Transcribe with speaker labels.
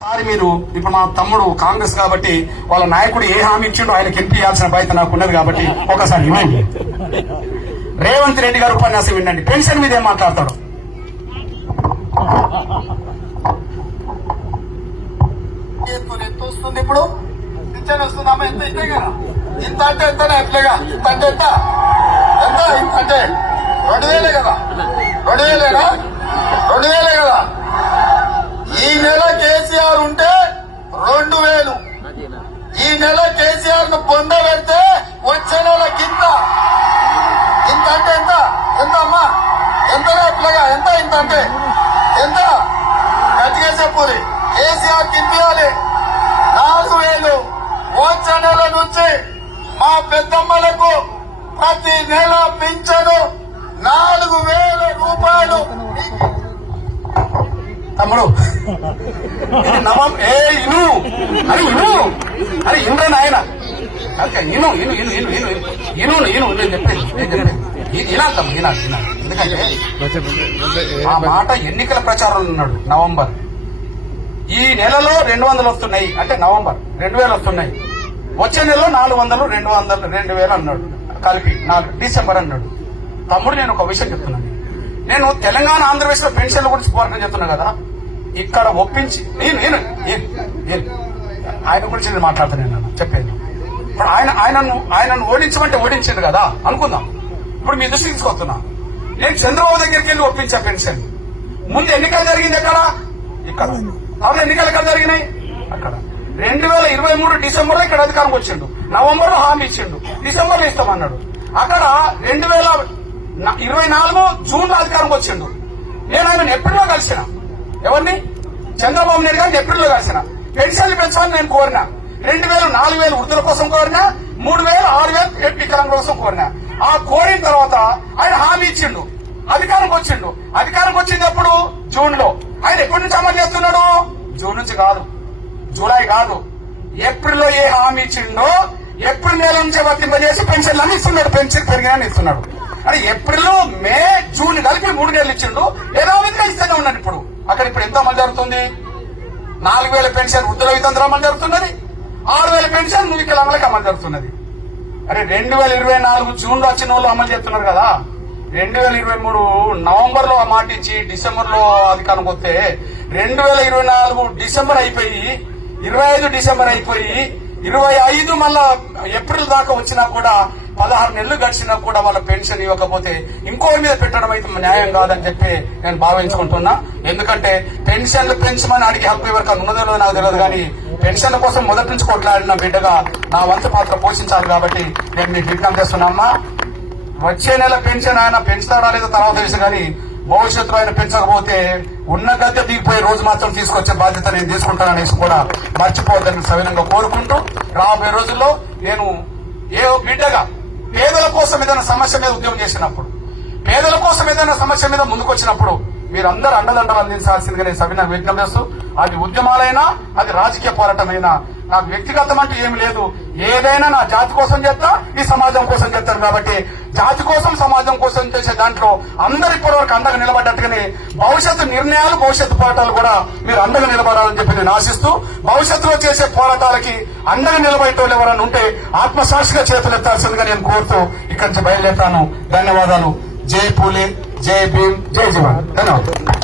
Speaker 1: ఒకసారి మీరు ఇప్పుడు మా తమ్ముడు కాంగ్రెస్ కాబట్టి వాళ్ళ నాయకుడు ఏ హామీ ఇచ్చిండో ఆయనకి ఎంపీ బాధ్యత నాకు ఉన్నది కాబట్టి ఒకసారి వినండి. రేవంత్ రెడ్డి గారు ఉపన్యాసం వినండి. పెన్షన్ మీద ఏం మాట్లాడతాడు ఎంత వస్తుంది ఇప్పుడు? పింఛన్ వస్తుందమ్మా ఎంత ఇంతే కదా? ఇంత అంటే ఎంతనే ఎట్లేగా ఇంత అంటే ఎంత? ఎంత? ఇంత అంటే రెండు వేలే కదా? రెండు వేలేనా? రెండు వేలే కదా? ఈ నెల కేసీఆర్ ఉంటే రెండు వేలు ఈ నెల కేసీఆర్ను పొందబెడితే వచ్చే నెల కింద ఇంత అంటే ఎంత ఎంత అమ్మా? ఎంత ఎట్లాగా ఎంత ఇంత అంటే? ఎంత? గట్టిగా చెప్పురి కేసీఆర్ తిప్పియాలి. నాలుగు వేలు. వచ్చే నెల నుంచి మా పెద్దమ్మలకు ప్రతి నెల పింఛను. నాలుగు వేల రూపాయలు. తమ్ముడు. నవం. ఏ ఇను. అరే ఇను. అరే ఇంద్ర నాయన ఓకే ఇను ఇను ఇను ఇను. ఇను ఇను ఇను నేను చెప్పేది. నేను చెప్పేది. ఇలా ఇలా ఎందుకంటే ఆ మాట ఎన్నికల ప్రచారంలో ఉన్నాడు నవంబర్. ఈ నెలలో రెండు వందలు వస్తున్నాయి అంటే నవంబర్ రెండు వేలు వస్తున్నాయి. వచ్చే నెలలో నాలుగు వందలు రెండు వందలు రెండు వేలు అన్నాడు. కలిపి నాలుగు డిసెంబర్ అన్నాడు. తమ్ముడు నేను ఒక విషయం చెప్తున్నాను నేను తెలంగాణ ఆంధ్రప్రదేశ్లో పెన్షన్ల గురించి పోరాటం చెప్తున్నా కదా ఇక్కడ ఒప్పించి నేను నేను నేను- ఆయన గురించి నేను మాట్లాడుతున్నాను నేను చెప్పేది. ఇప్పుడు ఆయన ఆయనను ఆయనను ఓడించమంటే ఓడించిండు కదా అనుకుందాం. ఇప్పుడు మీ దృష్టి తీసుకొస్తున్నా. నేను చంద్రబాబు దగ్గరికి వెళ్ళి ఒప్పించా పెన్షన్. ముందు ఎన్నికలు జరిగింది ఎక్కడ? ఇక్కడ. అవును ఎన్నికలు ఎక్కడ జరిగినాయి? అక్కడ. రెండు వేల ఇరవై మూడు డిసెంబర్లో ఇక్కడ అధికారం వచ్చిండు. నవంబర్లో హామీ ఇచ్చిండు. డిసెంబర్లో ఇస్తామన్నాడు. అక్కడ రెండు వేల ఇరవై నాలుగు జూన్లో అధికారం వచ్చిండు. నేను ఆయన ఎప్రిల్లో కలిసిన. ఎవరిని? చంద్రబాబు నాయుడు గారిని ఎప్రిల్లో కలిసిన. పెన్షన్లు పెంచాలని నేను కోరిన. రెండు వేలు నాలుగు వేలు వృద్ధుల కోసం కోరినా. మూడు వేలు ఆరు వేలు వికలాంగుల కోసం కోరినా. ఆ కోరిన తర్వాత ఆయన హామీ ఇచ్చిండు. అధికారంకి వచ్చిండు. అధికారంకి వచ్చింది ఎప్పుడు జూన్లో ఆయన ఎప్పటి నుంచి అమలు చేస్తున్నాడు? జూన్ నుంచి కాదు. జూలై కాదు. ఏప్రిల్లో ఏ హామీ ఇచ్చిండో ఏప్రిల్ నెల నుంచి వర్తింపజేసి పెన్షన్లు అని ఇస్తున్నాడు. పెన్షన్ పెరిగినా ఇస్తున్నాడు. అంటే ఏప్రిల్ మే జూన్ కలిపి మూడు నెలలు ఇచ్చిండు. యథావిధిగా ఇస్తూనే ఉన్నాడు ఇప్పుడు. అక్కడ ఇప్పుడు ఎంత అమలు జరుగుతుంది? నాలుగు వేల పెన్షన్ వృద్ధుల వితంత్రం అమలు జరుగుతున్నది. ఆరు వేల పెన్షన్ వికలాంగులకు అమలు జరుగుతున్నది. అరే రెండు వేల ఇరవై నాలుగు జూన్లో వచ్చిన వాళ్ళు అమలు చేస్తున్నారు కదా. రెండు వేల ఇరవై మూడు నవంబర్లో ఆ మాట ఇచ్చి డిసెంబర్లో అధికారం వస్తే రెండు వేల ఇరవై నాలుగు డిసెంబర్ అయిపోయి ఇరవై ఐదు డిసెంబర్ అయిపోయి ఇరవై ఐదు మళ్ళా ఏప్రిల్ దాకా వచ్చినా కూడా పదహారు నెలలు గడిచినా కూడా వాళ్ళ పెన్షన్ ఇవ్వకపోతే ఇంకోటి మీద పెట్టడం అయితే న్యాయం కాదని చెప్పి నేను భావించుకుంటున్నా. ఎందుకంటే పెన్షన్లు పెంచమని అడిగే హక్కు ఎవరికి ఉన్నదో లేదో నాకు తెలియదు కానీ పెన్షన్ల కోసం మొదటి నుంచి కొట్లాడిన బిడ్డగా నా వంతు పాత్ర పోషించాలి కాబట్టి నేను మీకు విజ్ఞప్తి చేస్తున్నామ్మా వచ్చే నెల పెన్షన్ ఆయన పెంచుతాడా లేదో తర్వాత తెలుసు కానీ భవిష్యత్తులో ఆయన పెంచకపోతే ఉన్న గద్దె దిగిపోయే రోజు మాత్రం తీసుకొచ్చే బాధ్యత నేను తీసుకుంటాననేసి కూడా మర్చిపోవద్దని సవినంగా కోరుకుంటూ రాబోయే రోజుల్లో నేను ఏ బిడ్డగా కోసం ఏదైనా సమస్య మీద ఉద్యమం చేసినప్పుడు పేదల కోసం ఏదైనా సమస్య మీద ముందుకు వచ్చినప్పుడు మీరందరూ అండదండలు అందించాల్సిందిగా నేను సవిన విజ్ఞప్తి చేస్తూ అది ఉద్యమాలైనా అది రాజకీయ పోరాటమైనా నాకు వ్యక్తిగతం అంటే ఏమి లేదు. ఏదైనా నా జాతి కోసం చేస్తా ఈ సమాజం కోసం చేస్తాను కాబట్టి జాతి కోసం సమాజం కోసం చేసే దాంట్లో అందరు ఇప్పటివరకు అండగా నిలబడ్డట్టుగానే భవిష్యత్తు నిర్ణయాలు భవిష్యత్తు పోరాటాలు కూడా మీరు అండగా నిలబడాలని చెప్పి నేను ఆశిస్తూ భవిష్యత్తులో చేసే పోరాటాలకి అండగా నిలబడేటోళ్ళు ఎవరైనా ఉంటే ఆత్మసాక్షిగా చేతులు ఎత్తాల్సిందిగా నేను కోరుతూ ఇక్కడి నుంచి బయలుదేరుతాను. ధన్యవాదాలు. జై పూలే. జై భీమ్ జై జవాన్ ధన్యవాదాలు